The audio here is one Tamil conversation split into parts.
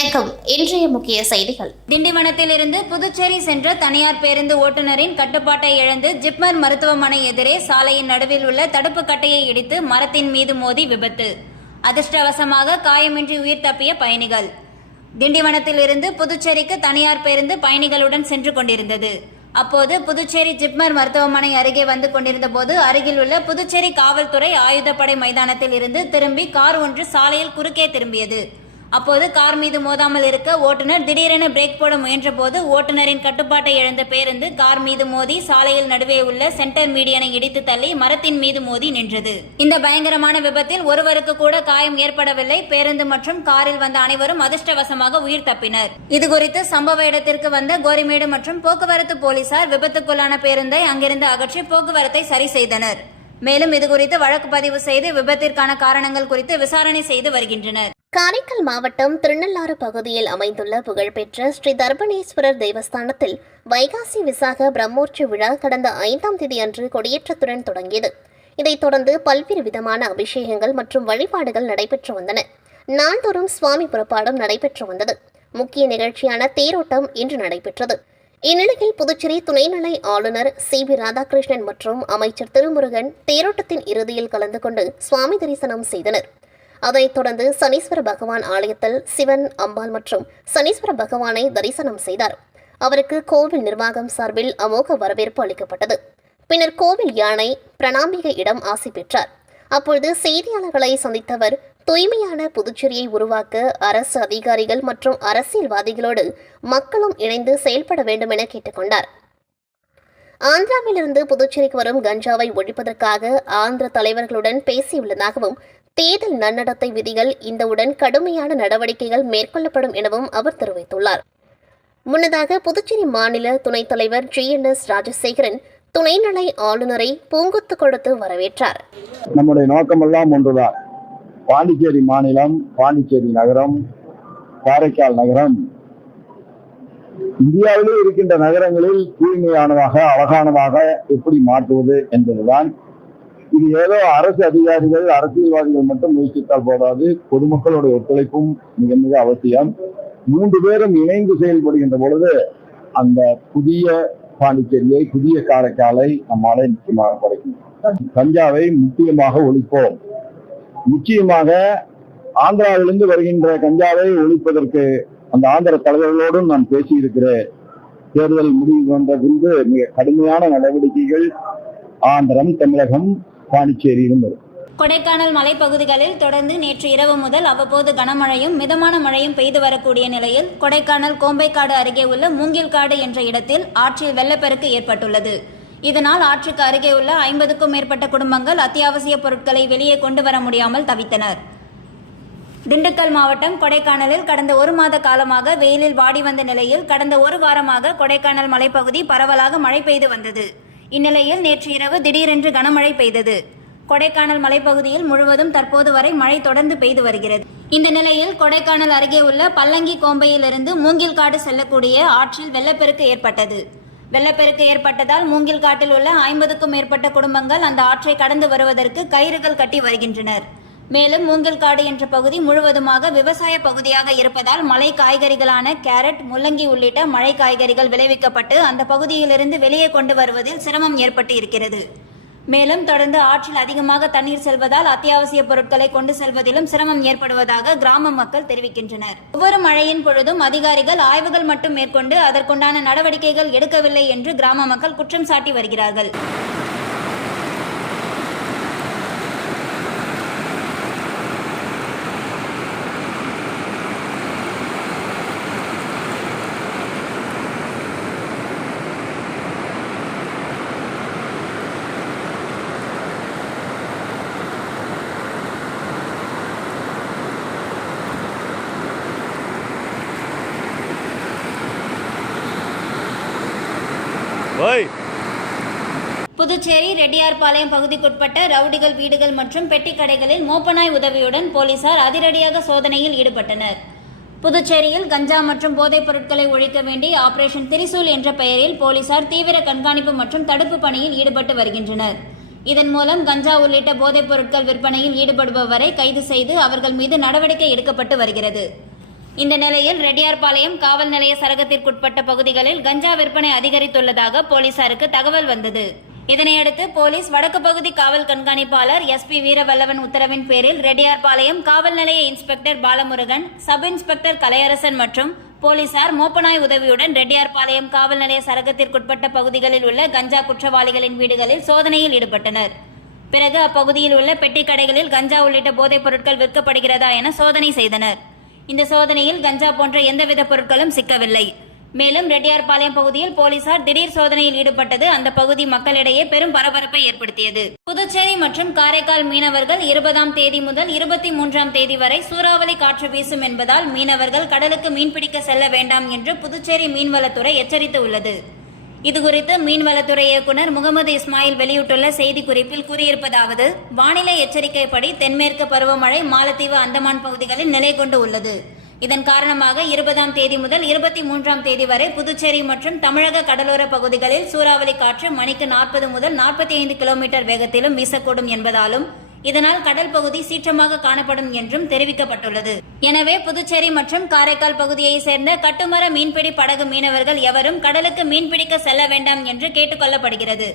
வணக்கம். இன்றைய முக்கிய செய்திகள். திண்டிவனத்திலிருந்து புதுச்சேரி சென்ற தனியார் பேருந்து ஓட்டுநரின் கட்டுப்பாட்டை இழந்து ஜிப்மர் மருத்துவமனை எதிரே சாலையின் நடுவில் உள்ள தடுப்பு கட்டையை இடித்து மரத்தின் மீது மோதி விபத்து. அதிர்ஷ்டவசமாக காயமின்றி உயிர் தப்பிய பயணிகள். திண்டிவனத்திலிருந்து புதுச்சேரிக்கு தனியார் பேருந்து பயணிகளுடன் சென்று கொண்டிருந்தது. அப்போது புதுச்சேரி ஜிப்மர் மருத்துவமனை அருகே வந்து கொண்டிருந்த போது அருகில் உள்ள புதுச்சேரி காவல்துறை ஆயுதப்படை மைதானத்தில் இருந்து திரும்பி கார் ஒன்று சாலையில் குறுக்கே திரும்பியது. அப்போது கார் மீது மோதாமல் இருக்க ஓட்டுநர் திடீரென பிரேக் போட முயன்றபோது ஓட்டுநரின் கட்டுப்பாட்டை இழந்த பேருந்து கார் மீது மோதி சாலையில் நடுவே உள்ள சென்டர் மீடியனை இடித்து தள்ளி மரத்தின் மீது மோதி நின்றது. இந்த பயங்கரமான விபத்தில் ஒருவருக்கு கூட காயம் ஏற்படவில்லை. பேருந்து மற்றும் காரில் வந்த அனைவரும் அதிர்ஷ்டவசமாக உயிர் தப்பினர். இதுகுறித்து சம்பவ இடத்திற்கு வந்த கோரிமேடு மற்றும் போக்குவரத்து போலீசார் விபத்துக்குள்ளான பேருந்தை அங்கிருந்து அகற்றி போக்குவரத்தை சரி செய்தனர். மேலும் இதுகுறித்து வழக்கு பதிவு செய்து விபத்திற்கான காரணங்கள் குறித்து விசாரணை செய்து வருகின்றனர். காரைக்கால் மாவட்டம் திருநள்ளாறு பகுதியில் அமைந்துள்ள புகழ்பெற்ற ஸ்ரீ தர்பணேஸ்வரர் தேவஸ்தானத்தில் வைகாசி விசாக பிரம்மோற்சவ விழா கடந்த ஐந்தாம் தேதி அன்று கொடியேற்றத்துடன் தொடங்கியது. இதைத் தொடர்ந்து பல்வேறு விதமான அபிஷேகங்கள் மற்றும் வழிபாடுகள் நடைபெற்று வந்தன. நாள்தோறும் சுவாமி புறப்பாடும் நடைபெற்று வந்தது. முக்கிய நிகழ்ச்சியான தேரோட்டம் இன்று நடைபெற்றது. இந்நிலையில் புதுச்சேரி துணைநிலை ஆளுநர் சி. வி. ராதாகிருஷ்ணன் மற்றும் அமைச்சர் திருமுருகன் தேரோட்டத்தின் இறுதியில் கலந்து கொண்டு சுவாமி தரிசனம் செய்தனர். அதைத் தொடர்ந்து சனீஸ்வர பகவான் ஆலயத்தில் சிவன் அம்பாள் மற்றும் சனீஸ்வர பகவானை தரிசனம் செய்தார். அவருக்கு கோவில் நிர்வாகம் சார்பில் அமோக வரவேற்பு அளிக்கப்பட்டது. பின்னர் கோவில் யானை பிரணாம்பிகை இடம் ஆசி பெற்றார். அப்பொழுது செய்தியாளர்களை சந்தித்தவர் தூய்மையான புதுச்சேரியை உருவாக்க அரசு அதிகாரிகள் மற்றும் அரசியல்வாதிகளோடு மக்களும் இணைந்து செயல்பட வேண்டும் என கேட்டுக்கொண்டார். ஆந்திராவிலிருந்து புதுச்சேரிக்கு வரும் கஞ்சாவை ஒழிப்பதற்காக ஆந்திர தலைவர்களுடன் பேசியுள்ளதாகவும் தேர்தல் நன்னடத்தை விதிகள் இந்தவுடன் கடுமையான நடவடிக்கைகள் மேற்கொள்ளப்படும் எனவும் அவர் தெரிவித்துள்ளார். முன்னதாக புதுச்சேரி மாநில துணைத் தலைவர் ஜி என் எஸ் ராஜசேகரன் துணைநிலை ஆளுநரை பூங்குத்து கொடுத்து வரவேற்றார். நம்முடைய நோக்கமெல்லாம் ஒன்றுதான். பாண்டிச்சேரி மாநிலம் பாண்டிச்சேரி நகரம் காரைக்கால் நகரம். இந்தியாவிலே இருக்கின்ற நகரங்களில் தூய்மையானதாக அழகானதாக எப்படி மாற்றுவது என்பதுதான் இது ஏதோ அரசு அதிகாரிகள் அரசியல்வாதிகள் மட்டும் முயற்சித்தால் போதாது. பொதுமக்களுடைய ஒத்துழைப்பும் மிக மிக அவசியம். மூன்று பேரும் இணைந்து செயல்படுகின்ற பொழுது அந்த புதிய பாண்டிச்சேரியை புதிய காரைக்காலை நம்மாலே நிச்சயமாக கிடைக்கும் கஞ்சாவை முக்கியமாக ஒழிப்போம். நிச்சயமாக ஆந்திராவிலிருந்து வருகின்ற கஞ்சாவை ஒழிப்பதற்கு அந்த ஆந்திர தலைவர்களோடும் நான் பேசியிருக்கிறேன். தேர்தல் முடிவு வந்த பின்பு மிக கடுமையான நடவடிக்கைகள் ஆந்திரம் தமிழகம் பாண்டிச்சேரியிலும் வரும். கொடைக்கானல் மலைப்பகுதிகளில் தொடர்ந்து நேற்று இரவு முதல் அவ்வப்போது கனமழையும் மிதமான மழையும் பெய்து வரக்கூடிய நிலையில் கொடைக்கானல் கோம்பைக்காடு அருகே உள்ள மூங்கில்காடு என்ற இடத்தில் ஆற்றில் வெள்ளப்பெருக்கு ஏற்பட்டுள்ளது. இதனால் ஆற்றுக்கு அருகே உள்ள ஐம்பதுக்கும் மேற்பட்ட குடும்பங்கள் அத்தியாவசிய பொருட்களை வெளியே கொண்டு வர முடியாமல் தவித்தனர். திண்டுக்கல் மாவட்டம் கொடைக்கானலில் கடந்த ஒரு மாத காலமாக வெயிலில் வாடி வந்த நிலையில் கடந்த ஒரு வாரமாக கொடைக்கானல் மலைப்பகுதி பரவலாக மழை பெய்து வந்தது. இந்நிலையில் நேற்று இரவு திடீரென்று கனமழை பெய்தது. கொடைக்கானல் மலைப்பகுதியில் முழுவதும் தற்போது வரை மழை தொடர்ந்து பெய்து வருகிறது. இந்த நிலையில் கொடைக்கானல் அருகே உள்ள பல்லங்கி கோம்பையிலிருந்து மூங்கில்காடு செல்லக்கூடிய ஆற்றில் வெள்ளப்பெருக்கு ஏற்பட்டது. வெள்ளப்பெருக்கு ஏற்பட்டதால் மூங்கில் காட்டில் உள்ள ஐம்பதுக்கும் மேற்பட்ட குடும்பங்கள் அந்த ஆற்றை கடந்து வருவதற்கு கயிறுகள் கட்டி வருகின்றனர். மேலும் மூங்கில்காடு என்ற பகுதி முழுவதுமாக விவசாய பகுதியாக இருப்பதால் மலை காய்கறிகளான கேரட் முள்ளங்கி உள்ளிட்ட மழை காய்கறிகள் விளைவிக்கப்பட்டு அந்த பகுதியிலிருந்து வெளியே கொண்டு வருவதில் சிரமம் ஏற்பட்டு இருக்கிறது. மேலும் தொடர்ந்து ஆற்றில் அதிகமாக தண்ணீர் செல்வதால் அத்தியாவசிய பொருட்களை கொண்டு செல்வதிலும் சிரமம் ஏற்படுவதாக கிராம மக்கள் தெரிவிக்கின்றனர். ஒவ்வொரு மழையின் பொழுதும் அதிகாரிகள் ஆய்வுகள் மட்டும் மேற்கொண்டு அதற்குண்டான நடவடிக்கைகள் எடுக்கவில்லை என்று கிராம மக்கள் குற்றம் சாட்டி வருகிறார்கள். புதுச்சேரி ரெட்டியார்பாளையம் பகுதிக்குட்பட்ட ரவுடிகள் வீடுகள் மற்றும் பெட்டி கடைகளில் மோப்பனாய் உதவியுடன் போலீசார் அதிரடியாக சோதனையில் ஈடுபட்டனர். புதுச்சேரியில் கஞ்சா மற்றும் போதைப் பொருட்களை ஒழிக்க வேண்டி ஆபரேஷன் திரிசூல் என்ற பெயரில் போலீசார் தீவிர கண்காணிப்பு மற்றும் தடுப்பு பணியில் ஈடுபட்டு வருகின்றனர். இதன் மூலம் கஞ்சா உள்ளிட்ட போதைப் பொருட்கள் விற்பனையில் ஈடுபடுபவரை கைது செய்து அவர்கள் மீது நடவடிக்கை எடுக்கப்பட்டு வருகிறது. இந்த நிலையில் ரெட்டியார்பாளையம் காவல் நிலைய சரகத்திற்குட்பட்ட பகுதிகளில் கஞ்சா விற்பனை அதிகரித்துள்ளதாக போலீசாருக்கு தகவல் வந்தது. இதனையடுத்து போலீஸ் வடக்கு பகுதி காவல் கண்காணிப்பாளர் எஸ் பி வீரவல்லவன் உத்தரவின் பேரில் ரெட்டியார்பாளையம் காவல் நிலைய inspector Balamurugan sub inspector Kalaiyarasan மற்றும் போலீசார் மோப்பனாய் உதவியுடன் ரெட்டியார்பாளையம் காவல் நிலைய சரகத்திற்குட்பட்ட பகுதிகளில் உள்ள கஞ்சா குற்றவாளிகளின் வீடுகளில் சோதனையில் ஈடுபட்டனர். பிறகு அப்பகுதியில் உள்ள பெட்டி கடைகளில் கஞ்சா உள்ளிட்ட போதைப் பொருட்கள் விற்கப்படுகிறதா என சோதனை செய்தனர். இந்த சோதனையில் கஞ்சா போன்ற எந்தவித பொருட்களும் சிக்கவில்லை. மேலும் ரெட்டியார்பாளையம் பகுதியில் போலீசார் திடீர் சோதனையில் ஈடுபட்டது. அந்த பகுதி மக்களிடையே பெரும் பரபரப்பை ஏற்படுத்தியது. புதுச்சேரி மற்றும் காரைக்கால் மீனவர்கள் இருபதாம் தேதி முதல் இருபத்தி மூன்றாம் தேதி வரை சூறாவளி காற்று வீசும் என்பதால் மீனவர்கள் கடலுக்கு மீன்பிடிக்க செல்ல வேண்டாம் என்று புதுச்சேரி மீன்வளத்துறை எச்சரித்து உள்ளது. இதுகுறித்து மீன்வளத்துறை இயக்குநர் முகமது இஸ்மாயில் வெளியிட்டுள்ள செய்திக்குறிப்பில் கூறியிருப்பதாவது வானிலை எச்சரிக்கைப்படி தென்மேற்கு பருவமழை மாலத்தீவு அந்தமான் பகுதிகளில் நிலை கொண்டு உள்ளது. இதன் காரணமாக இருபதாம் தேதி முதல் இருபத்தி மூன்றாம் தேதி வரை புதுச்சேரி மற்றும் தமிழக கடலோர பகுதிகளில் சூறாவளி காற்று மணிக்கு நாற்பது முதல் நாற்பத்தி ஐந்து கிலோமீட்டர் வேகத்திலும் வீசக்கூடும் என்பதாலும் இதனால் கடல் பகுதி சீற்றமாக காணப்படும் என்றும் தெரிவிக்கப்பட்டுள்ளது. எனவே புதுச்சேரி மற்றும் காரைக்கால் பகுதியை சேர்ந்த கட்டுமர மீன்பிடி படகு மீனவர்கள் எவரும் கடலுக்கு மீன்பிடிக்க செல்ல வேண்டாம் என்று கேட்டுக்கொள்ளப்படுகிறது.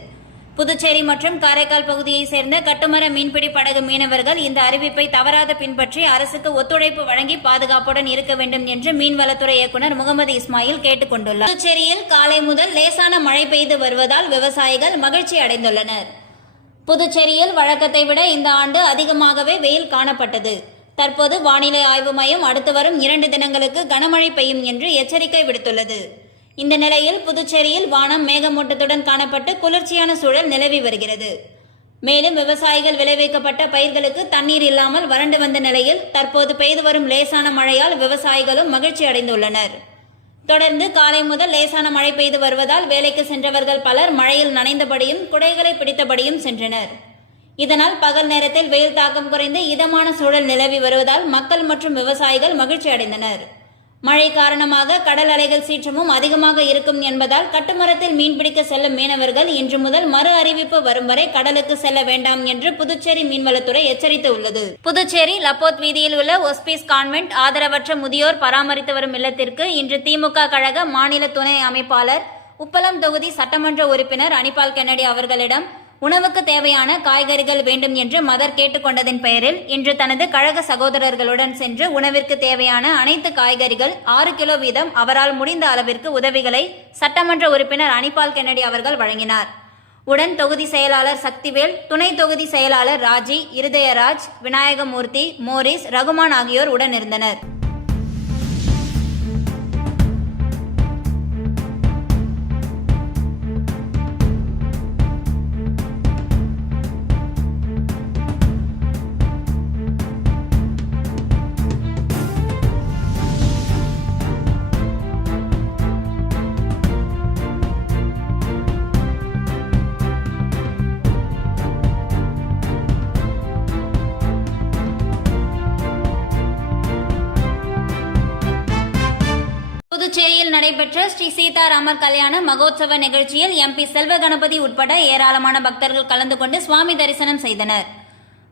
புதுச்சேரி மற்றும் காரைக்கால் பகுதியை சேர்ந்த கட்டுமர மீன்பிடி படகு மீனவர்கள் இந்த அறிவிப்பை தவறாத பின்பற்றி அரசுக்கு ஒத்துழைப்பு வழங்கி பாதுகாப்புடன் இருக்க வேண்டும் என்று மீன்வளத்துறை இயக்குநர் முகமது இஸ்மாயில் கேட்டுக் கொண்டுள்ளார். புதுச்சேரியில் காலை முதல் லேசான மழை பெய்து வருவதால் விவசாயிகள் மகிழ்ச்சி அடைந்துள்ளனர். புதுச்சேரியில் வழக்கத்தை விட இந்த ஆண்டு அதிகமாகவே வெயில் காணப்பட்டது. தற்போது வானிலை ஆய்வு மையம் அடுத்து வரும் இரண்டு தினங்களுக்கு கனமழை பெய்யும் என்று எச்சரிக்கை விடுத்துள்ளது. இந்த நிலையில் புதுச்சேரியில் வானம் மேகமூட்டத்துடன் காணப்பட்டு குளிர்ச்சியான சூழல் நிலவி வருகிறது. மேலும் விவசாயிகள் விளைவிக்கப்பட்ட பயிர்களுக்கு தண்ணீர் இல்லாமல் வறண்டு வந்த நிலையில் தற்போது பெய்து வரும் லேசான மழையால் விவசாயிகளும் மகிழ்ச்சி அடைந்துள்ளனர். தொடர்ந்து காலை முதல் லேசான மழை பெய்து வருவதால் வேலைக்கு சென்றவர்கள் பலர் மழையில் நனைந்தபடியும் குடைகளை பிடித்தபடியும் சென்றனர். இதனால் பகல் நேரத்தில் வெயில் தாக்கம் குறைந்து இதமான சூழல் நிலவி வருவதால் மக்கள் மற்றும் விவசாயிகள் மகிழ்ச்சி அடைந்தனர். மழை காரணமாக கடல் அலைகள் சீற்றமும் அதிகமாக இருக்கும் என்பதால் கட்டுமரத்தில் மீன்பிடிக்க செல்லும் மீனவர்கள் இன்று முதல் மறு அறிவிப்பு வரும் வரை கடலுக்கு செல்ல வேண்டாம் என்று புதுச்சேரி மீன்வளத்துறை எச்சரித்து உள்ளது புதுச்சேரி லப்போத் வீதியில் உள்ள ஒஸ்பீஸ் கான்வென்ட் ஆதரவற்ற முதியோர் பராமரித்து வரும் இல்லத்திற்கு இன்று திமுக கழக மாநில துணை அமைப்பாளர் உப்பளம் தொகுதி சட்டமன்ற உறுப்பினர் அனிபால் கென்னடி அவர்களிடம் உணவுக்கு தேவையான காய்கறிகள் வேண்டும் என்று மதர் கேட்டுக்கொண்டதின் பெயரில் இன்று தனது கழக சகோதரர்களுடன் சென்று உணவிற்கு தேவையான அனைத்து காய்கறிகள் ஆறு கிலோ வீதம் அவரால் முடிந்த அளவிற்கு உதவிகளை சட்டமன்ற உறுப்பினர் அனிபால் கென்னடி அவர்கள் வழங்கினார். உடன் தொகுதி செயலாளர் சக்திவேல் துணை தொகுதி செயலாளர் ராஜி இருதயராஜ் விநாயகமூர்த்தி மோரிஸ் ரகுமான் ஆகியோர் உடன் இருந்தனர். நடைபெற்ற ஸ்ரீ சீதாராமர் கல்யாண மகோத்சவ நிகழ்ச்சியில் எம்பி செல்வ கணபதி உட்பட ஏராளமான பக்தர்கள் கலந்து கொண்டு சுவாமி தரிசனம் செய்தனர்.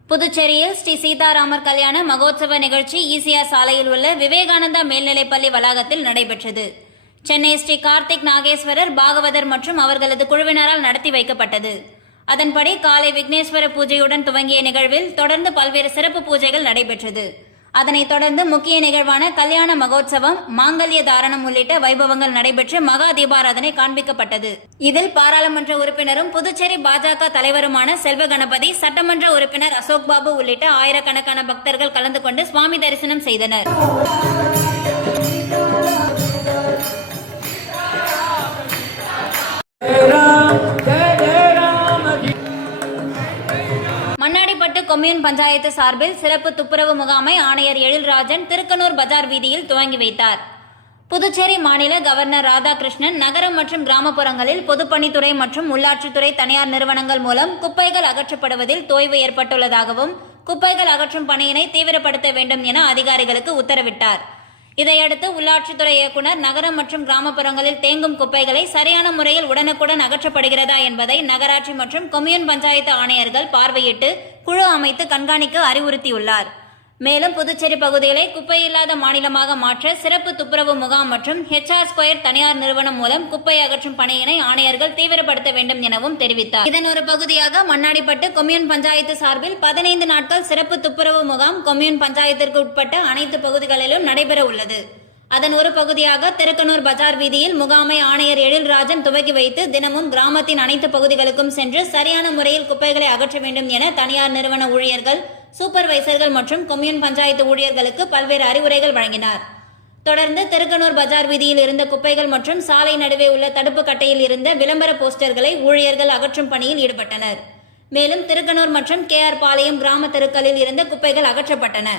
புதுச்சேரியில் ஸ்ரீ சீதாராமர் கல்யாண மகோத்சவ நிகழ்ச்சி ஈசிஆர் சாலையில் உள்ள விவேகானந்தா மேல்நிலைப்பள்ளி வளாகத்தில் நடைபெற்றது. சென்னை ஸ்ரீ கார்த்திக் நாகேஸ்வரர் பாகவதர் மற்றும் அவர்களது குழுவினரால் நடத்தி வைக்கப்பட்டது. அதன்படி காலை விக்னேஸ்வர பூஜையுடன் துவங்கிய நிகழ்வில் தொடர்ந்து பல்வேறு சிறப்பு பூஜைகள் நடைபெற்றது. அதனைத் தொடர்ந்து முக்கிய நிகழ்வான கல்யாண மகோத்சவம் மாங்கல்ய தாரணம் உள்ளிட்ட வைபவங்கள் நடைபெற்று மகா தீபாராதனை காண்பிக்கப்பட்டது இதில் பாராளுமன்ற உறுப்பினரும் புதுச்சேரி பாஜக தலைவருமான செல்வ கணபதி சட்டமன்ற உறுப்பினர் அசோக் பாபு உள்ளிட்ட ஆயிரக்கணக்கான பக்தர்கள் கலந்து கொண்டு சுவாமி தரிசனம் செய்தனர் Yeah. கொம்யூன் பஞ்சாயத்து சார்பில் சிறப்பு துப்புரவு முகாமை ஆணையர் எழில்ராஜன் திருக்கனூர் பஜார் வீதியில் துவங்கி வைத்தார். புதுச்சேரி மாநில கவர்னர் ராதாகிருஷ்ணன் நகரம் மற்றும் கிராமப்புறங்களில் பொதுப்பணித்துறை மற்றும் உள்ளாட்சித்துறை தனியார் நிறுவனங்கள் மூலம் குப்பைகள் அகற்றப்படுவதில் தொய்வு ஏற்பட்டுள்ளதாகவும் குப்பைகள் அகற்றும் பணியினை தீவிரப்படுத்த வேண்டும் என அதிகாரிகளுக்கு உத்தரவிட்டார். இதையடுத்து உள்ளாட்சித்துறை இயக்குனர் நகரம் மற்றும் கிராமப்புறங்களில் தேங்கும் குப்பைகளை சரியான முறையில் உடனுக்குடன் அகற்றப்படுகிறதா என்பதை நகராட்சி மற்றும் கொம்யூன் பஞ்சாயத்து ஆணையர்கள் பார்வையிட்டு குழு அமைத்து கண்காணிக்க அறிவுறுத்தியுள்ளார். மேலும் புதுச்சேரி பகுதிகளை குப்பை இல்லாத மாநிலமாக மாற்ற சிறப்பு துப்புரவு முகாம் மற்றும் ஹெச்ஆர் ஸ்கொயர் தனியார் நிறுவனம் மூலம் குப்பை அகற்றும் பணியினை ஆணையர்கள் தீவிரப்படுத்த வேண்டும் எனவும் தெரிவித்தார். இதன் ஒரு பகுதியாக மண்ணாடிப்பட்டு கொம்யூன் பஞ்சாயத்து சார்பில் பதினைந்து நாட்கள் சிறப்பு துப்புரவு முகாம் கொம்யூன் பஞ்சாயத்திற்கு உட்பட்ட அனைத்து பகுதிகளிலும் நடைபெற உள்ளது. அதன் ஒரு பகுதியாக திருக்கனூர் பஜார் வீதியில் முகாமை ஆணையர் எழில்ராஜன் துவக்கி வைத்து தினமும் கிராமத்தின் அனைத்து பகுதிகளுக்கும் சென்று சரியான முறையில் குப்பைகளை அகற்ற வேண்டும் என தனியார் நிறுவன ஊழியர்கள் சூப்பர்வைசர்கள் மற்றும் கொம்யூன் பஞ்சாயத்து ஊழியர்களுக்கு பல்வேறு அறிவுரைகள் வழங்கினார். தொடர்ந்து திருக்கனூர் பஜார் வீதியில் இருந்த குப்பைகள் மற்றும் சாலை நடுவே உள்ள தடுப்பு கட்டையில் இருந்த விளம்பர போஸ்டர்களை ஊழியர்கள் அகற்றும் பணியில் ஈடுபட்டனர். மேலும் திருக்கனூர் மற்றும் கே ஆர் பாளையம் கிராம தெருக்களில் இருந்த குப்பைகள் அகற்றப்பட்டன.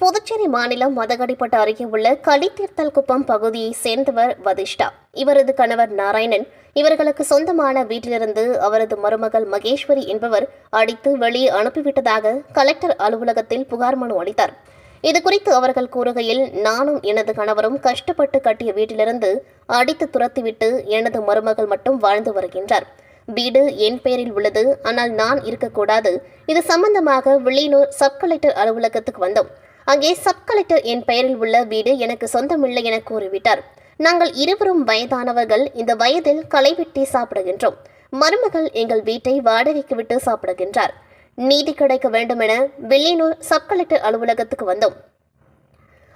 புதுச்சேரி மாநிலம் மதகடிப்பட்டு அருகே உள்ள களித்தீர்த்தல் குப்பம் பகுதியை சேர்ந்தவர் வதிஷ்டா. இவரது கணவர் நாராயணன். இவர்களுக்கு சொந்தமான வீட்டிலிருந்து அவரது மருமகள் மகேஸ்வரி என்பவர் அடித்து வெளியே அனுப்பிவிட்டதாக கலெக்டர் அலுவலகத்தில் புகார் மனு அளித்தார். இதுகுறித்து அவர்கள் கூறுகையில் நானும் எனது கணவரும் கஷ்டப்பட்டு கட்டிய வீட்டிலிருந்து அடித்து துரத்திவிட்டு எனது மருமகள் மட்டும் வாழ்ந்து வருகின்றார். வீடு என் பெயரில் உள்ளது. ஆனால் நான் இருக்கக்கூடாது. இது சம்பந்தமாக வில்லியனூர் சப் கலெக்டர் அலுவலகத்துக்கு வந்தோம். அங்கே சப் கலெக்டர் என் பெயரில் உள்ள வீடு எனக்கு சொந்தமில்லை என கூறிவிட்டார். நாங்கள் இருவரும் வயதானவர்கள். இந்த வயதில் களை வெட்டி சாப்பிடுகின்றோம். மருமகள் எங்கள் வீட்டை வாடகைக்கு விட்டு சாப்பிடுகின்றார். நீதி கிடைக்க வேண்டுமென வில்லியனூர் சப் கலெக்டர் அலுவலகத்துக்கு வந்தோம்.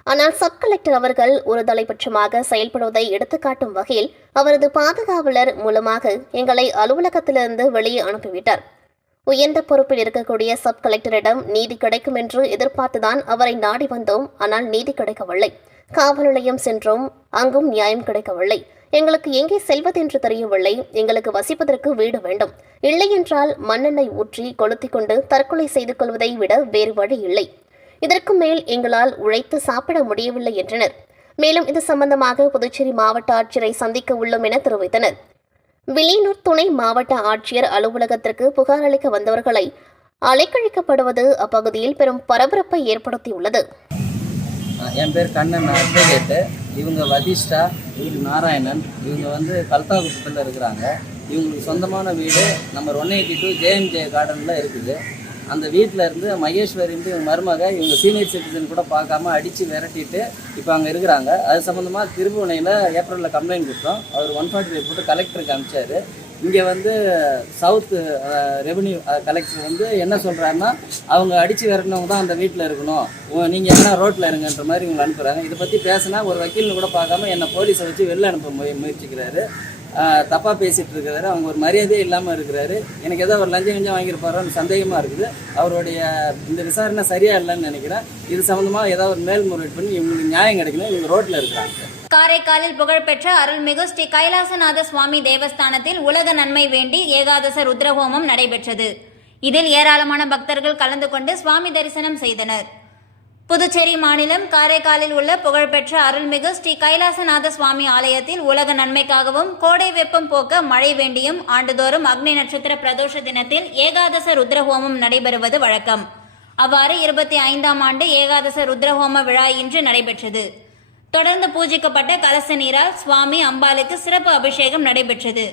ஆனால் சப் கலெக்டர் அவர்கள் ஒரு தலைபட்சமாக செயல்படுவதை எடுத்துக்காட்டும் வகையில் அவரது பாதுகாவலர் மூலமாக எங்களை அலுவலகத்திலிருந்து வெளியே அனுப்பிவிட்டார். உயர்ந்த பொறுப்பில் இருக்கக்கூடிய சப் கலெக்டரிடம் நீதி கிடைக்கும் என்று எதிர்பார்த்துதான் அவரை நாடி வந்தோம். ஆனால் நீதி கிடைக்கவில்லை. காவல் நிலையம் சென்றோம். அங்கும் நியாயம் கிடைக்கவில்லை. எங்களுக்கு எங்கே செல்வதென்று தெரியவில்லை. எங்களுக்கு வசிப்பதற்கு வீடு வேண்டும். இல்லை என்றால் மண்ணெண்ணெய் ஊற்றி கொளுத்திக் கொண்டு தற்கொலை செய்து கொள்வதை விட வேறு வழி இல்லை. இதற்கு மேல் எங்களால் உழைத்து சாப்பிட முடியவில்லை என்றனர். மேலும் இது சம்பந்தமாக புதுச்சேரி மாவட்ட ஆட்சியரை சந்திக்க உள்ளோம் என தெரிவித்தனர். வில்லியனூர் துணை மாவட்ட ஆட்சியர் அலுவலகத்திற்கு புகார் அளிக்க வந்தவர்களை அலைக்கழிக்கப்படுவது அப்பகுதியில் பெரும் பரபரப்பை ஏற்படுத்தியுள்ளது. என் பேர் கண்ணன் அட்வொகேட்டு. இவங்க வதிஷ்டா இவங்க நாராயணன். இவங்க வந்து கல்தாகுப்பத்தில் இருக்கிறாங்க. இவங்களுக்கு சொந்தமான வீடு number one eighty two JMJ கார்டனில் இருக்குது. அந்த வீட்டில் இருந்து மகேஸ்வரின்ட்டு இவங்க மருமக இவங்க சீனியர் சிட்டிசன் கூட பார்க்காம அடித்து விரட்டிட்டு இப்போ அங்கே இருக்கிறாங்க. அது சம்மந்தமாக திருபுவனையில் ஏப்ரலில் கம்ப்ளைண்ட் கொடுத்தோம். அவர் ஒன் ஃபார்ட்டி ஃபைவ் போட்டு கலெக்டருக்கு அனுப்பிச்சாரு. இங்கே வந்து சவுத் ரெவென்யூ கலெக்டர் வந்து என்ன சொல்கிறாருன்னா அவங்க அடித்து விரட்டினவங்க தான் அந்த வீட்டில் இருக்கணும். நீங்கள் என்ன ரோட்டில் இருங்கன்ற மாதிரி இவங்களை அனுப்புகிறாங்க இதை பற்றி பேசினா ஒரு வக்கீல்னு கூட பார்க்காம என்னை போலீஸை வச்சு வெளில அனுப்ப முயற்சிக்கிறாரு. தப்பாக பேசிகிட்டு இருக்கிறாரு. அவங்க ஒரு மரியாதையே இல்லாமல் இருக்கிறாரு. எனக்கு ஏதோ ஒரு லஞ்சம் கஞ்சம் வாங்கியிருப்பாரோன்னு சந்தேகமாக இருக்குது. அவருடைய இந்த விசாரணை சரியாக இல்லைன்னு நினைக்கிறேன். இது சம்மந்தமாக ஏதாவது ஒரு மேல்முறையீடு பண்ணி இவங்களுக்கு நியாயம் கிடைக்கணும். இவங்க ரோட்டில் இருக்கிறாங்க காரைக்காலில் புகழ்பெற்ற அருள்மிகு ஸ்ரீ கைலாசநாத சுவாமி தேவஸ்தானத்தில் உலக நன்மை வேண்டி ஏகாதச ருத்ரஹோமம் நடைபெற்றது. இதில் ஏராளமான பக்தர்கள் கலந்து கொண்டு சுவாமி தரிசனம் செய்தனர். புதுச்சேரி மாநிலம் காரைக்காலில் உள்ள புகழ்பெற்ற அருள்மிகு ஸ்ரீ கைலாசநாத சுவாமி ஆலயத்தில் உலக நன்மைக்காகவும் கோடை வெப்பம் போக்க மழை வேண்டியும் ஆண்டுதோறும் அக்னி நட்சத்திர பிரதோஷ தினத்தில் ஏகாதச ருத்ரஹோமம் நடைபெறுவது வழக்கம். அவ்வாறு இருபத்தி ஐந்தாம் ஆண்டு ஏகாதச ருத்ரஹோம விழா இன்று நடைபெற்றது. தொடர்ந்து பூஜிக்கப்பட்ட கலச நீரால் சுவாமி அம்பாளுக்கு சிறப்பு அபிஷேகம் நடைபெற்றது.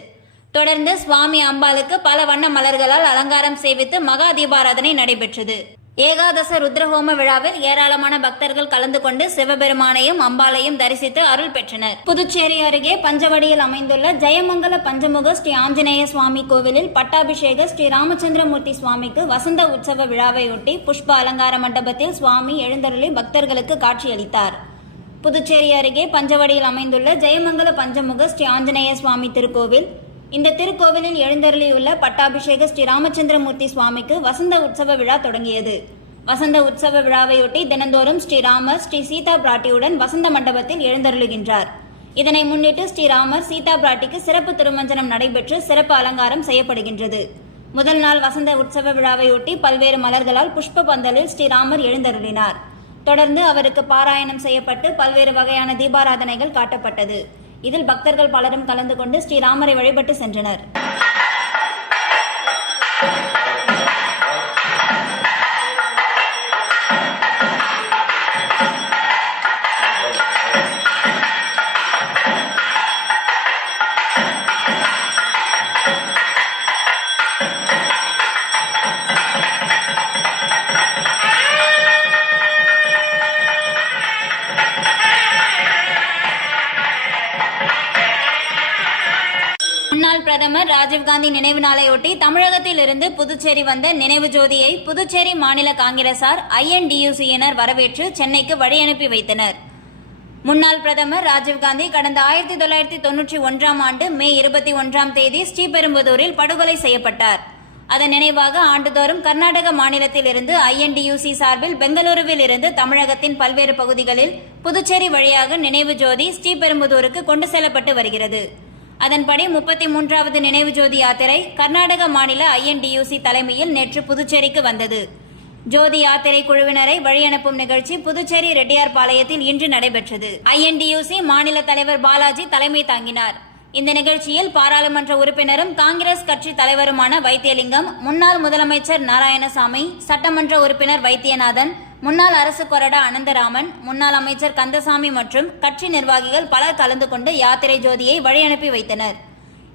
தொடர்ந்து சுவாமி அம்பாளுக்கு பல வண்ண மலர்களால் அலங்காரம் செய்வித்து மகா தீபாராதனை நடைபெற்றது. ஏகாதச ருத்ரஹோம விழாவில் ஏராளமான பக்தர்கள் கலந்து கொண்டு சிவபெருமானையும் அம்பாளையும் தரிசித்து அருள் பெற்றனர். புதுச்சேரி அருகே பஞ்சவடியில் அமைந்துள்ள ஜெயமங்கல பஞ்சமுக ஸ்ரீ ஆஞ்சநேய சுவாமி கோவிலில் பட்டாபிஷேக ஸ்ரீ ராமச்சந்திரமூர்த்தி சுவாமிக்கு வசந்த உற்சவ விழாவையொட்டி புஷ்ப அலங்கார மண்டபத்தில் சுவாமி எழுந்தருளி பக்தர்களுக்கு காட்சியளித்தார். புதுச்சேரி அருகே பஞ்சவடியில் அமைந்துள்ள ஜெயமங்கல பஞ்சமுக ஸ்ரீ ஆஞ்சநேய சுவாமி திருக்கோவில் இந்த திருக்கோவிலில் எழுந்தருளியுள்ள பட்டாபிஷேக ஸ்ரீ ராமச்சந்திரமூர்த்தி சுவாமிக்கு வசந்த உற்சவ விழா தொடங்கியது. வசந்த உற்சவ விழாவையொட்டி தினந்தோறும் ஸ்ரீராமர் ஸ்ரீ சீதா பிராட்டியுடன் வசந்த மண்டபத்தில் எழுந்தருளுகின்றார். இதனை முன்னிட்டு ஸ்ரீராமர் சீதா பிராட்டிக்கு சிறப்பு திருமஞ்சனம் நடைபெற்று சிறப்பு அலங்காரம் செய்யப்படுகின்றது. முதல் நாள் வசந்த உற்சவ விழாவையொட்டி பல்வேறு மலர்களால் புஷ்ப பந்தலில் ஸ்ரீராமர் எழுந்தருளினார். தொடர்ந்து அவருக்கு பாராயணம் செய்யப்பட்டு பல்வேறு வகையான தீபாராதனைகள் காட்டப்பட்டது. இதில் பக்தர்கள் பலரும் கலந்து கொண்டு ஸ்ரீராமரை வழிபட்டு சென்றனர். ராஜீவ்காந்தி நினைவு நாளையொட்டி தமிழகத்தில் இருந்து புதுச்சேரி வந்த நினைவு ஜோதியை புதுச்சேரி மாநில காங்கிரசார் ஐஎன்டியூசியினர் வரவேற்று சென்னைக்கு வழி அனுப்பி வைத்தனர். முன்னாள் பிரதமர் ராஜீவ்காந்தி கடந்த ஆயிரத்தி தொள்ளாயிரத்தி தொன்னூற்றி ஒன்றாம் ஆண்டு மே இருபத்தி ஒன்றாம் தேதி ஸ்ரீபெரும்புதூரில் படுகொலை செய்யப்பட்டார். அதன் நினைவாக ஆண்டுதோறும் கர்நாடக மாநிலத்தில் இருந்து ஐஎன்டியூசி சார்பில் பெங்களூருவில் இருந்து தமிழகத்தின் பல்வேறு பகுதிகளில் புதுச்சேரி வழியாக நினைவு ஜோதி ஸ்ரீபெரும்புதூருக்கு கொண்டு செல்லப்பட்டு வருகிறது. அதன்படி முப்பத்தி மூன்றாவது நினைவு ஜோதி யாத்திரை கர்நாடக மாநில ஐஎன்டியூசி தலைமையில் நேற்று புதுச்சேரிக்கு வந்தது. ஜோதி யாத்திரை குழுவினரை வழியனுப்பும் நிகழ்ச்சி புதுச்சேரி ரெட்டியார்பாளையத்தில் இன்று நடைபெற்றது. ஐஎன்டியூசி மாநில தலைவர் பாலாஜி தலைமை தாங்கினார். இந்த நிகழ்ச்சியில் பாராளுமன்ற உறுப்பினரும் காங்கிரஸ் கட்சி தலைவருமான வைத்தியலிங்கம் முன்னாள் முதலமைச்சர் நாராயணசாமி சட்டமன்ற உறுப்பினர் வைத்தியநாதன் முன்னாள் அரசு கொறடா அனந்தராமன் முன்னாள் அமைச்சர் கந்தசாமி மற்றும் கட்சி நிர்வாகிகள் பலர் கலந்து கொண்டு யாத்திரை ஜோதியை வழியனுப்பி வைத்தனர்.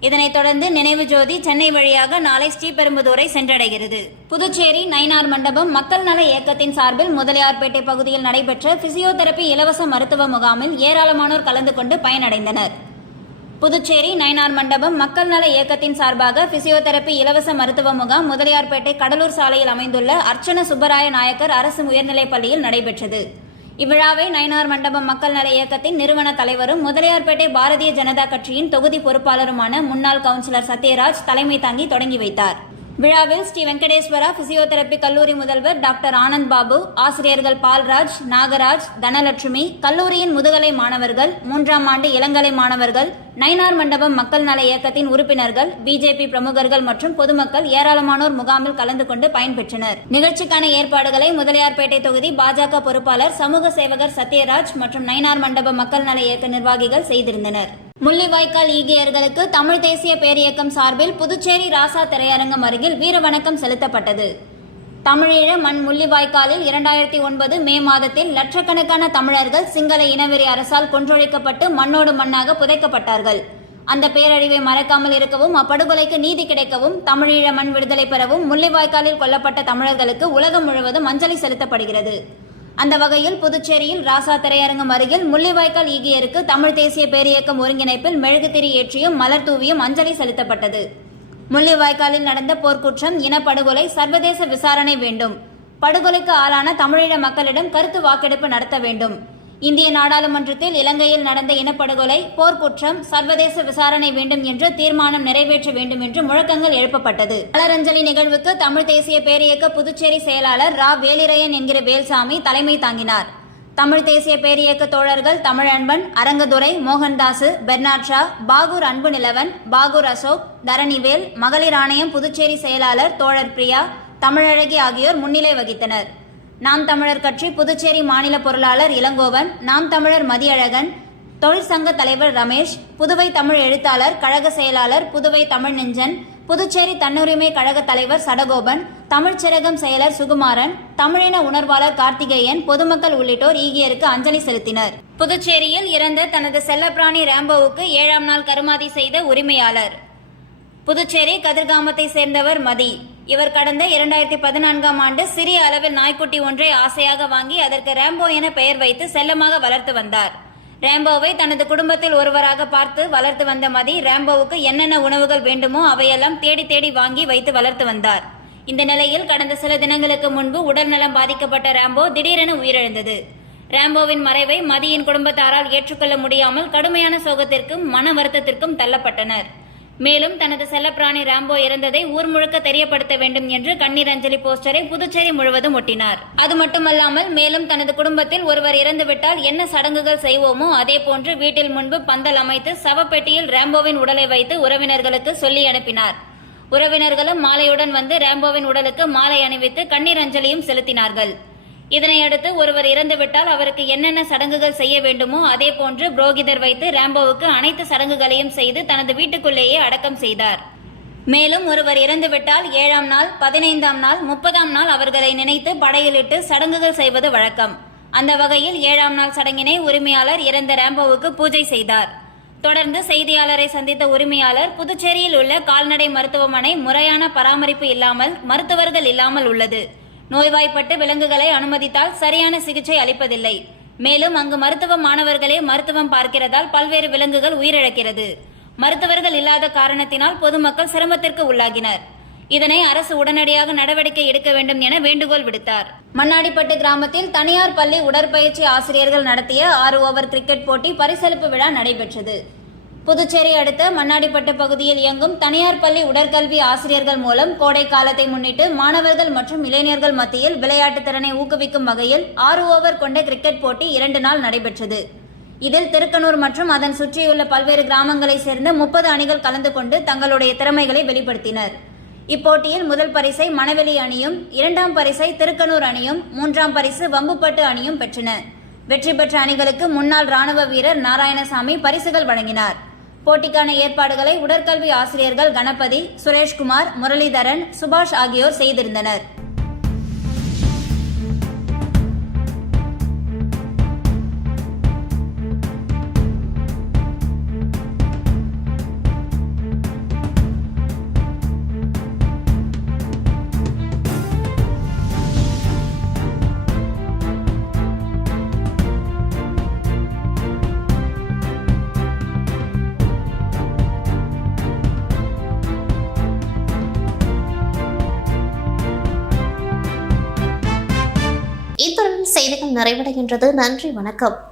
இதனைத் தொடர்ந்து நினைவு ஜோதி சென்னை வழியாக நாளை ஸ்ரீபெரும்புதூரை சென்றடைகிறது. புதுச்சேரி நயினார் மண்டபம் மக்கள் நல இயக்கத்தின் சார்பில் முதலியார்பேட்டை பகுதியில் நடைபெற்ற பிசியோதெரபி இலவச மருத்துவ முகாமில் ஏராளமானோர் கலந்து கொண்டு பயனடைந்தனர். புதுச்சேரி நயனார் மண்டபம் மக்கள் நல இயக்கத்தின் சார்பாக பிசியோதெரபி இலவச மருத்துவ முகாம் முதலியார்பேட்டை கடலூர் சாலையில் அமைந்துள்ள அர்ச்சன சுப்பராய நாயக்கர் அரசு உயர்நிலைப் பள்ளியில் நடைபெற்றது. இவ்விழாவை நயனார் மண்டபம் மக்கள் நல இயக்கத்தின் நிறுவன தலைவரும் முதலியார்பேட்டை பாரதிய ஜனதா கட்சியின் தொகுதி பொறுப்பாளருமான முன்னாள் கவுன்சிலர் சத்யராஜ் தலைமை தாங்கி தொடங்கி வைத்தார். விழாவில் ஸ்ரீ வெங்கடேஸ்வரா பிசியோதெரபி கல்லூரி முதல்வர் டாக்டர் ஆனந்த் பாபு ஆசிரியர்கள் பால்ராஜ் நாகராஜ் தனலட்சுமி கல்லூரியின் முதுகலை மாணவர்கள் மூன்றாம் ஆண்டு இளங்கலை மாணவர்கள் நயினார் மண்டபம் மக்கள் நல இயக்கத்தின் உறுப்பினர்கள் பிஜேபி பிரமுகர்கள் மற்றும் பொதுமக்கள் ஏராளமானோர் முகாமில் கலந்து கொண்டு பயன்பெற்றனர். நிகழ்ச்சிக்கான ஏற்பாடுகளை முதலியார்பேட்டை தொகுதி பாஜக பொறுப்பாளர் சமூக சேவகர் சத்யராஜ் மற்றும் நயினார் மண்டபம் மக்கள் நல இயக்க நிர்வாகிகள் செய்திருந்தனர். முள்ளிவாய்க்கால் ஈகியர்களுக்கு தமிழ் தேசிய பேரியக்கம் சார்பில் புதுச்சேரி ராசா திரையரங்கம் அருகில் வீரவணக்கம் செலுத்தப்பட்டது. தமிழீழ மண் முள்ளிவாய்க்காலில் இரண்டாயிரத்தி ஒன்பது மே மாதத்தில் லட்சக்கணக்கான தமிழர்கள் சிங்கள இனவெறி அரசால் கொன்றொழிக்கப்பட்டு மண்ணோடு மண்ணாக புதைக்கப்பட்டார்கள். அந்த பேரழிவை மறக்காமல் இருக்கவும் அப்படுகொலைக்கு நீதி கிடைக்கவும் தமிழீழ மண் விடுதலை பெறவும் முள்ளிவாய்க்காலில் கொல்லப்பட்ட தமிழர்களுக்கு உலகம் முழுவதும் அஞ்சலி செலுத்தப்படுகிறது. அந்த வகையில் புதுச்சேரியில் ராசா திரையரங்கம் அருகில் முள்ளிவாய்க்கால் ஈகியருக்கு தமிழ் தேசிய பேரியக்கம் ஒருங்கிணைப்பில் மெழுகுத்திரி ஏற்றியும் மலர் தூவியும் அஞ்சலி செலுத்தப்பட்டது. முள்ளிவாய்க்காலில் நடந்த போர்க்குற்றம் இனப்படுகொலை சர்வதேச விசாரணை வேண்டும். படுகொலைக்கு ஆளான தமிழீழ மக்களிடம் கருத்து வாக்கெடுப்பு நடத்த வேண்டும். இந்திய நாடாளுமன்றத்தில் இலங்கையில் நடந்த இனப்படுகொலை போர்க்குற்றம் சர்வதேச விசாரணை வேண்டும் என்று தீர்மானம் நிறைவேற்ற வேண்டும் என்று முழக்கங்கள் எழுப்பப்பட்டது. மலரஞ்சலி நிகழ்வுக்கு தமிழ் தேசிய பேரியக்க புதுச்சேரி செயலாளர் ரா. வேலிரையன் என்கிற வேல்சாமி தலைமை தாங்கினார். தமிழ் தேசிய பேரியக்க தோழர்கள் தமிழன்பன் அரங்கதுரை மோகன்தாசு பெர்னாட்ஷா பாகூர் அன்பு நிலவன் பாகூர் அசோக் தரணிவேல் மகளிர் ஆணையம் புதுச்சேரி செயலாளர் தோழர் பிரியா தமிழழகி ஆகியோர் முன்னிலை வகித்தனர். நாம் தமிழர் கட்சி புதுச்சேரி மாநில பொருளாளர் இளங்கோவன் நாம் தமிழர் மதியழகன் தொழிற்சங்க தலைவர் ரமேஷ் புதுவை தமிழ் எழுத்தாளர் கழக செயலாளர் புதுவை தமிழ் நெஞ்சன் புதுச்சேரி தன்னுரிமை கழக தலைவர் சடகோபன் தமிழ்ச்சிறகம் செயலர் சுகுமாரன் தமிழின உணர்வாளர் கார்த்திகேயன் பொதுமக்கள் உள்ளிட்டோர் ஈகியருக்கு அஞ்சலி செலுத்தினர். புதுச்சேரியில் இறந்த தனது செல்லப்பிராணி ரேம்போவுக்கு ஏழாம் நாள் கருமாதி செய்த உரிமையாளர். புதுச்சேரி கதிர்காமத்தை சேர்ந்தவர் மதி. இவர் கடந்த இரண்டாயிரத்தி பதினான்காம் ஆண்டு சிறிய அளவில் நாய்க்குட்டி ஒன்றை ஆசையாக வாங்கி அதற்கு ரேம்போ என பெயர் வைத்து செல்லமாக வளர்த்து வந்தார். ரேம்போவை தனது குடும்பத்தில் ஒருவராக பார்த்து வளர்த்து வந்த மதி ரேம்போவுக்கு என்னென்ன உணவுகள் வேண்டுமோ அவையெல்லாம் தேடி தேடி வாங்கி வைத்து வளர்த்து வந்தார். இந்த நிலையில் கடந்த சில தினங்களுக்கு முன்பு உடல்நலம் பாதிக்கப்பட்ட ரேம்போ திடீரென உயிரிழந்தது. ரேம்போவின் மறைவை மதியின் குடும்பத்தாரால் ஏற்றுக்கொள்ள முடியாமல் கடுமையான சோகத்திற்கும் மன வருத்தத்திற்கும் தள்ளப்பட்டனர். மேலும் தனது செல்லப்பிராணி ராம்போ இறந்ததை ஊர் முழுக்க தெரியப்படுத்த வேண்டும் என்று கண்ணீர் அஞ்சலி போஸ்டரை புதுச்சேரி முழுவதும் ஒட்டினார். அது மட்டுமல்லாமல் மேலும் தனது குடும்பத்தில் ஒருவர் இறந்துவிட்டால் என்ன சடங்குகள் செய்வோமோ அதே போன்று வீட்டில் முன்பு பந்தல் அமைத்து சவப்பெட்டியில் ராம்போவின் உடலை வைத்து உறவினர்களுக்கு சொல்லி அனுப்பினார். உறவினர்களும் மாலையுடன் வந்து ராம்போவின் உடலுக்கு மாலை அணிவித்து கண்ணீர் அஞ்சலியும் செலுத்தினார்கள். இதனையடுத்து ஒருவர் இறந்துவிட்டால் அவருக்கு என்னென்ன சடங்குகள் செய்ய வேண்டுமோ அதே போன்று புரோகிதர் வைத்து ராம்போவுக்கு அனைத்து சடங்குகளையும் செய்து தனது வீட்டுக்குள்ளேயே அடக்கம் செய்தார். மேலும் ஒருவர் இறந்துவிட்டால் ஏழாம் நாள் பதினைந்தாம் நாள் முப்பதாம் நாள் அவர்களை நினைத்து படையிலிட்டு சடங்குகள் செய்வது வழக்கம். அந்த வகையில் ஏழாம் நாள் சடங்கினை உரிமையாளர் இறந்த ராம்போவுக்கு பூஜை செய்தார். தொடர்ந்து செய்தியாளரை சந்தித்த உரிமையாளர் புதுச்சேரியில் உள்ள கால்நடை மருத்துவமனை முறையான பராமரிப்பு இல்லாமல் மருத்துவர்கள் இல்லாமல் உள்ளது. நோய்வாய்ப்பட்டு விலங்குகளை அனுமதித்தால் சரியான சிகிச்சை அளிப்பதில்லை. மேலும் அங்கு மருத்துவ மாணவர்களே மருத்துவம் பார்க்கிறதால் பல்வேறு விலங்குகள் உயிரிழக்கிறது. மருத்துவர்கள் இல்லாத காரணத்தினால் பொதுமக்கள் சிரமத்திற்கு உள்ளாகினர். இதனை அரசு உடனடியாக நடவடிக்கை எடுக்க வேண்டும் என வேண்டுகோள் விடுத்தார். மண்ணாடிப்பட்டு கிராமத்தில் தனியார் பள்ளி உடற்பயிற்சி ஆசிரியர்கள் நடத்திய ஆறு ஓவர் கிரிக்கெட் போட்டி பரிசளிப்பு விழா நடைபெற்றது. புதுச்சேரி அடுத்த மண்ணாடிப்பட்டு பகுதியில் இயங்கும் தனியார் பள்ளி உடற்கல்வி ஆசிரியர்கள் மூலம் கோடை காலத்தை முன்னிட்டு மாணவர்கள் மற்றும் இளைஞர்கள் மத்தியில் விளையாட்டு திறனை ஊக்குவிக்கும் வகையில் ஆறு ஓவர் கொண்ட கிரிக்கெட் போட்டி இரண்டு நாள் நடைபெற்றது. இதில் திருக்கனூர் மற்றும் அதன் சுற்றியுள்ள பல்வேறு கிராமங்களைச் சேர்ந்த முப்பது அணிகள் கலந்து கொண்டு தங்களுடைய திறமைகளை வெளிப்படுத்தினர். இப்போட்டியில் முதல் பரிசை மணவெளி அணியும் இரண்டாம் பரிசை திருக்கனூர் அணியும் மூன்றாம் பரிசு வம்புப்பட்டு அணியும் பெற்றன. வெற்றி பெற்ற அணிகளுக்கு முன்னாள் ராணுவ வீரர் நாராயணசாமி பரிசுகள் வழங்கினார். போட்டிக்கான ஏற்பாடுகளை உடற்கல்வி ஆசிரியர்கள் கணபதி சுரேஷ்குமார் முரளிதரன் சுபாஷ் ஆகியோர் செய்திருந்தனர். நிறைவடைகின்றது. நன்றி வணக்கம்.